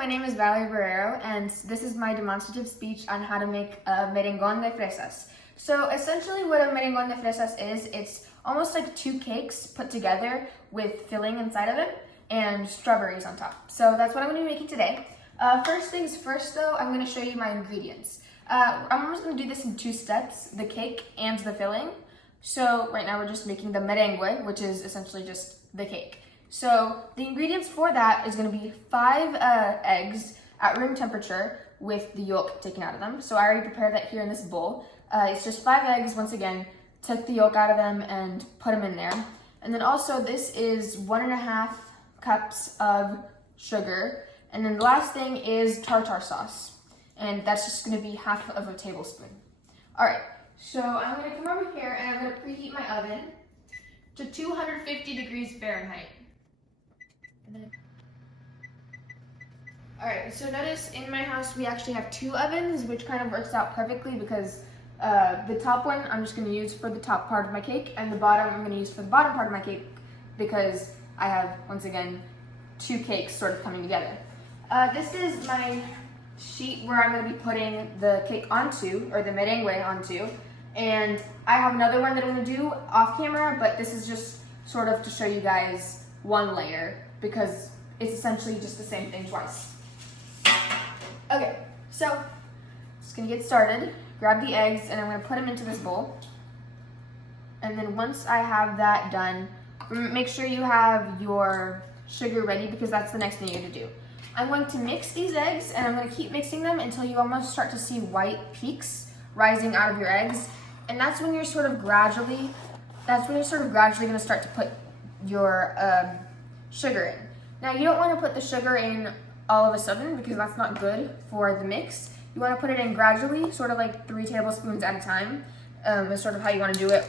my name is Valerie Barrero, and this is my demonstrative speech on how to make a merengon de fresas. So essentially what a merengon de fresas is, it's almost like two cakes put together with filling inside of it and strawberries on top. So that's what I'm going to be making today. First things first though, I'm going to show you my ingredients. I'm just going to do this in two steps, the cake and the filling. So right now we're just making the merengue, which is essentially just the cake. So the ingredients for that is going to be 5 eggs at room temperature with the yolk taken out of them. So I already prepared that here in this bowl. It's just 5 eggs, once again, took the yolk out of them and put them in there. And then also this is 1.5 cups of sugar. And then the last thing is tartar sauce. And that's just going to be 1/2 tablespoon. All right, so I'm going to come over here and I'm going to preheat my oven to 250 degrees Fahrenheit. Alright, so notice in my house we actually have 2 ovens, which kind of works out perfectly because the top one I'm just going to use for the top part of my cake, and the bottom I'm going to use for the bottom part of my cake because I have, once again, 2 cakes sort of coming together. This is my sheet where I'm going to be putting the cake onto, or the merengue onto, and I have another one that I'm going to do off camera, but this is just sort of to show you guys one layer, because it's essentially just the same thing twice. Okay, so just gonna get started. Grab the eggs and I'm gonna put them into this bowl. And then once I have that done, make sure you have your sugar ready because that's the next thing you're gonna do. I'm going to mix these eggs and I'm gonna keep mixing them until you almost start to see white peaks rising out of your eggs. And that's when you're sort of gradually gonna start to put your sugar in. Now you don't want to put the sugar in all of a sudden because that's not good for the mix. You want to put it in gradually, sort of like 3 tablespoons at a time. Is sort of how you want to do it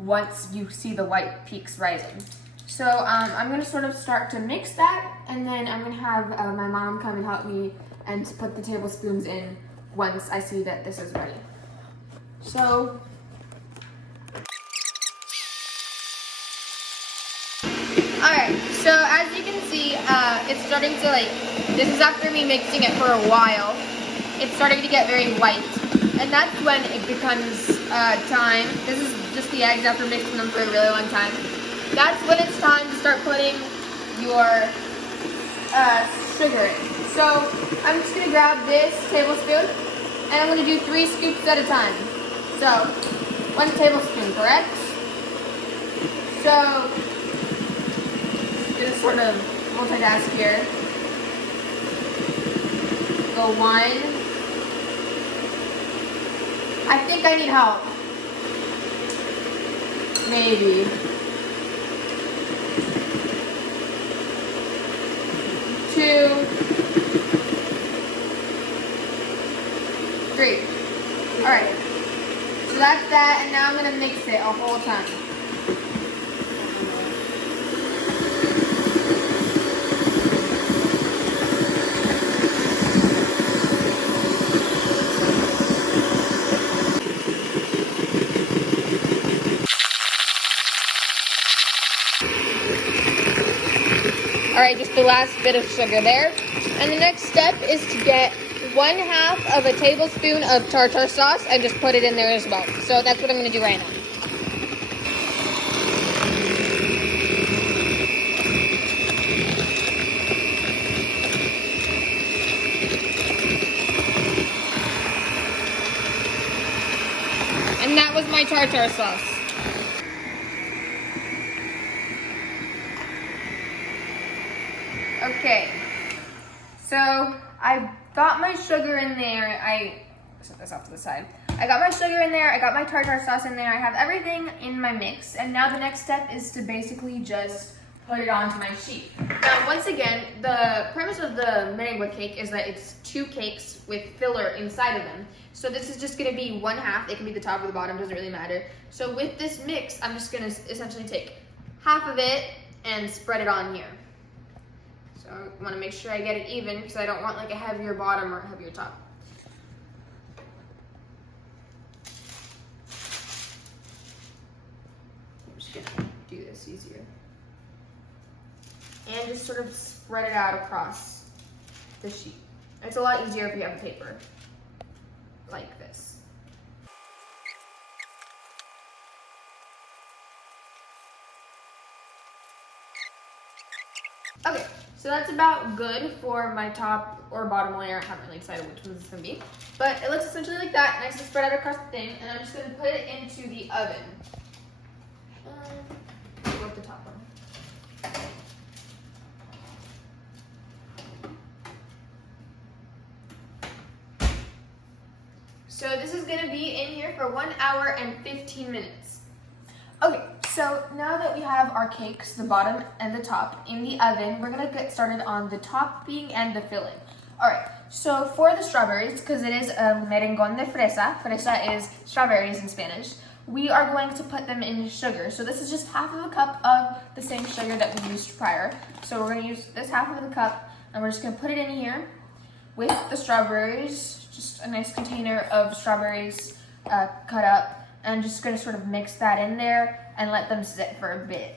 once you see the white peaks rising. So I'm going to sort of start to mix that, and then I'm going to have my mom come and help me and put the tablespoons in once I see that this is ready. So alright, so as you can see, it's starting to this is after me mixing it for a while, it's starting to get very white. And that's when it becomes time, this is just the eggs after mixing them for a really long time. That's when it's time to start putting your sugar in. So I'm just going to grab this tablespoon, and I'm going to do 3 scoops at a time. So 1 tablespoon, correct? So just sort of multitask here. Go 1. I think I need help. Maybe. 2. 3. Alright. So that's that, and now I'm going to mix it a whole time. Alright, just the last bit of sugar there. And the next step is to get 1/2 tablespoon of tartar sauce and just put it in there as well. So that's what I'm going to do right now. And that was my tartar sauce. Okay, so I got my sugar in there. I set this off to the side. I got my sugar in there. I got my tartar sauce in there. I have everything in my mix. And now the next step is to basically just put it onto my sheet. Now, once again, the premise of the merengue cake is that it's 2 cakes with filler inside of them. So this is just going to be 1/2. It can be the top or the bottom, doesn't really matter. So with this mix, I'm just going to essentially take 1/2 of it and spread it on here. So I want to make sure I get it even because I don't want like a heavier bottom or a heavier top. I'm just going to do this easier. And just sort of spread it out across the sheet. It's a lot easier if you have a paper like this. Okay, so that's about good for my top or bottom layer. I'm not really excited which one this is gonna be, but it looks essentially like that, nice and spread out across the thing, and I'm just gonna put it into the oven. With the top one. So this is gonna be in here for 1 hour and 15 minutes. Okay, so now that we have our cakes, the bottom and the top, in the oven, we're gonna get started on the topping and the filling. All right, so for the strawberries, because it is merengon de fresa, fresa is strawberries in Spanish, we are going to put them in sugar. So this is just half of a cup of the same sugar that we used prior. So we're gonna use this half of the cup, and we're just gonna put it in here with the strawberries, just a nice container of strawberries cut up, and just gonna sort of mix that in there and let them sit for a bit.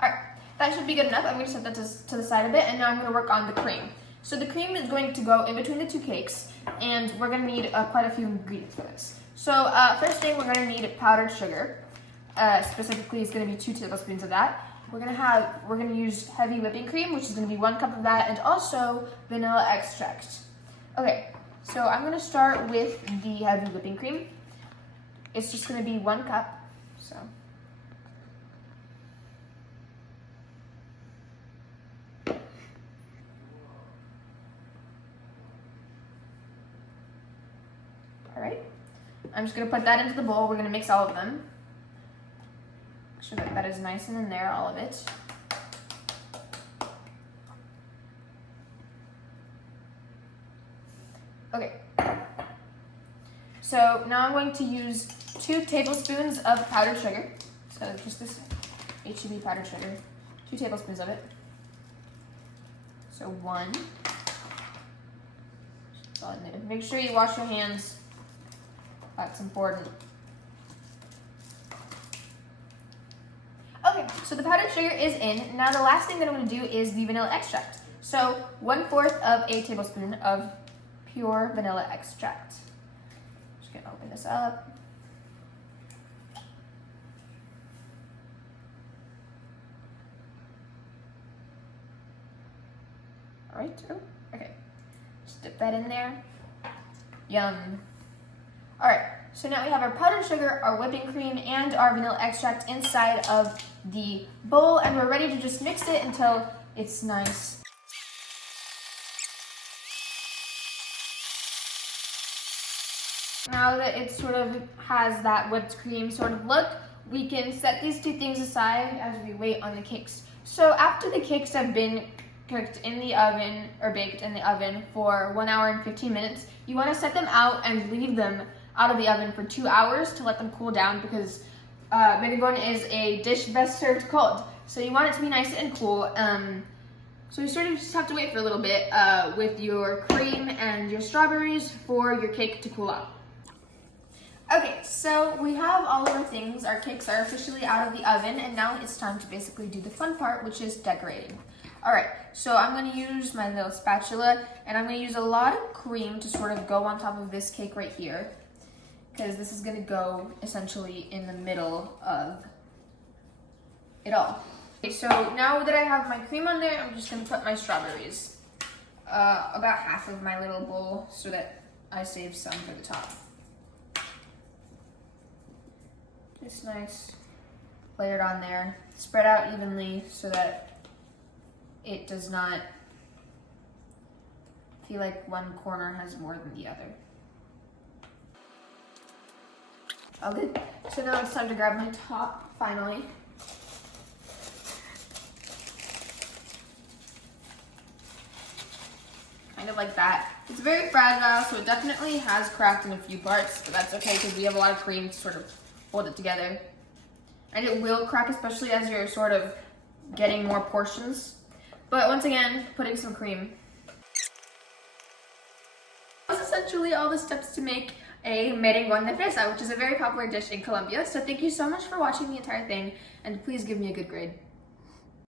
All right, that should be good enough. I'm gonna set that to the side a bit, and now I'm gonna work on the cream. So the cream is going to go in between the two cakes, and we're gonna need quite a few ingredients for this. So first thing, we're gonna need powdered sugar. Specifically, it's gonna be 2 tablespoons of that. We're gonna use heavy whipping cream, which is gonna be 1 cup of that, and also vanilla extract. Okay, so I'm gonna start with the heavy whipping cream. It's just gonna be 1 cup, so. All right, I'm just gonna put that into the bowl. We're gonna mix all of them. Make sure that that is nice and in there, all of it. Okay, so now I'm going to use 2 tablespoons of powdered sugar. So just this HEB powdered sugar, 2 tablespoons of it. So 1. Make sure you wash your hands. That's important. Okay, so the powdered sugar is in. Now the last thing that I'm going to do is the vanilla extract. So 1/4 of a tablespoon of pure vanilla extract. Just gonna open this up. All right, okay. Just dip that in there. Yum. All right, so now we have our powdered sugar, our whipping cream, and our vanilla extract inside of the bowl, and we're ready to just mix it until it's nice. Now that it sort of has that whipped cream sort of look, we can set these 2 things aside as we wait on the cakes. So after the cakes have been cooked in the oven or baked in the oven for 1 hour and 15 minutes, you want to set them out and leave them out of the oven for 2 hours to let them cool down, because merengon is a dish best served cold. So you want it to be nice and cool. So you sort of just have to wait for a little bit with your cream and your strawberries for your cake to cool out. Okay, so we have all of our things. Our cakes are officially out of the oven, and now it's time to basically do the fun part, which is decorating. All right, so I'm gonna use my little spatula, and I'm gonna use a lot of cream to sort of go on top of this cake right here, because this is gonna go essentially in the middle of it all. Okay, so now that I have my cream on there, I'm just gonna put my strawberries. About half of my little bowl so that I save some for the top. Just nice, layered on there, spread out evenly so that it does not feel like one corner has more than the other. All good. So now it's time to grab my top, finally. Kind of like that. It's very fragile, so it definitely has cracked in a few parts, but that's okay because we have a lot of cream to sort of hold it together. And it will crack, especially as you're sort of getting more portions. But once again, putting some cream. That's essentially all the steps to make a merengon de fresa, which is a very popular dish in Colombia. So thank you so much for watching the entire thing, and please give me a good grade.